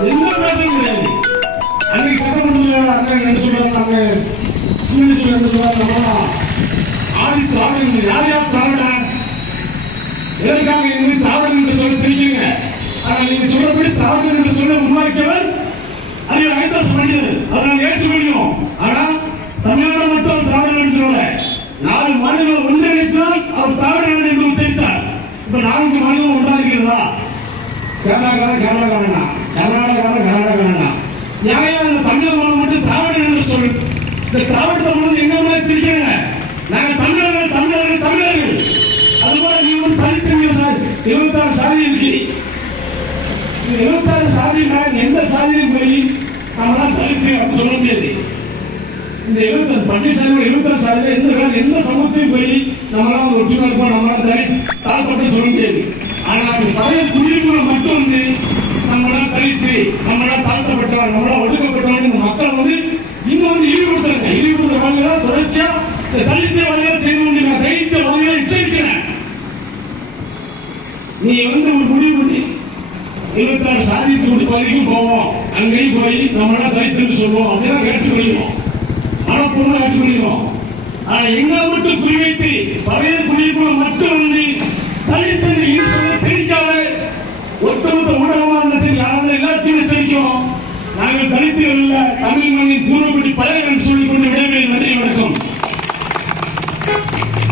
எந்த பிரச்சனையும் கிடையாது அன்னைக்கு சட்டமன்றத்தில் அண்ணன் என்ன சொல்றாங்க நாங்க சின்ன சொல்லி சொல்றாங்க ஆதி திராவிடங்கள் யார் யார் திராவிட எதற்காக இங்கு திராவிடன் என்று சொல்லி தெரியுங்க ஆனால் நீங்க சொல்றபடி திராவிடன் என்று சொல்ல உருவாக்கியவர் அறிவு ஐந்தாஸ் மனிதர். அதை நாங்கள் ஏற்று முடியும் ஆனால் தமிழ்நாடு மட்டும் திராவிடன் என்று சொல்லல. நாலு மாநிலம் ஒன்றிணைத்தால் அவர் திராவிடன் என்று உச்சரித்தார் இப்ப நான்கு மாநிலம் ஒன்றாகிறதா கேரளாக்காரன் கேரளாக்காரனா கேரளா கர்நாடகாரனா அந்த இந்த மொழி மட்டும் திராவிடம் என்று சொல்லு? இந்த திராவிடத்தை மொழி எங்க மாதிரி பிரிக்கிறீங்க? நாங்க தமிழர்கள் தமிழர்கள் தமிழர்கள். அதுபோல நீ ஒரு தனித்தமிழ் சாதி இருபத்தாறு சாதி இருக்கு. இந்த இருபத்தாறு சாதியில எந்த சாதியிலும் போய் நம்மளாம் தலித்து அப்படின்னு சொல்ல முடியாது. இந்த எழுபத்தாறு பட்டியல் எழுபத்தாறு சாதியில் எந்த வேலை எந்த சமூகத்தையும் போய் நம்மளாம் ஒற்றுமை இருப்போம் நம்மளாம் தலி தாழ்பட்டு சொல்ல முடியாது. ஆனா அந்த பழைய குடியிருப்புகளை மட்டும் வந்து நம்மளாம் தலித்து நம்மளாம் தாழ்த்தப்பட்டவன் நம்மளாம் ஒடுக்கப்பட்டவன் இந்த மக்களை வந்து இன்னும் வந்து இழிவுபடுத்துறாங்க. இழிவுபடுத்துற வகையில தொடர்ச்சியா இந்த தலித்த வகையில செய்து கொண்டு நான் தலித்த வகையில எச்சரிக்கிறேன் நீ வந்து ஒரு முடிவு பண்ணி எழுபத்தாறு சாதி கூட்டு பகுதிக்கும் போவோம். அங்கேயும் போய் நம்மளால தலித்துன்னு சொல்லுவோம் அப்படின்னா ஏற்றுக்கொள்கிறோம். மனப்பூர்வம் ஏற்றுக்கொள்கிறோம். ஆனா எங்களை மட்டும் குறிவைத்து பழைய குடியிருப்பு மட்டும் வந்து தலித்து ஈஸ்வரை பிரிக்காத ஒட்டுமொத்த ஊடகமாக இருந்தாலும் சரி யாராவது எல்லாத்தையும் எச்சரிக்கிறோம். நாங்கள் தனித்து உள்ள தமிழ் மண்ணின் பூர்வப்படி பலர் என்று சொல்லிக் கொண்டு விடவே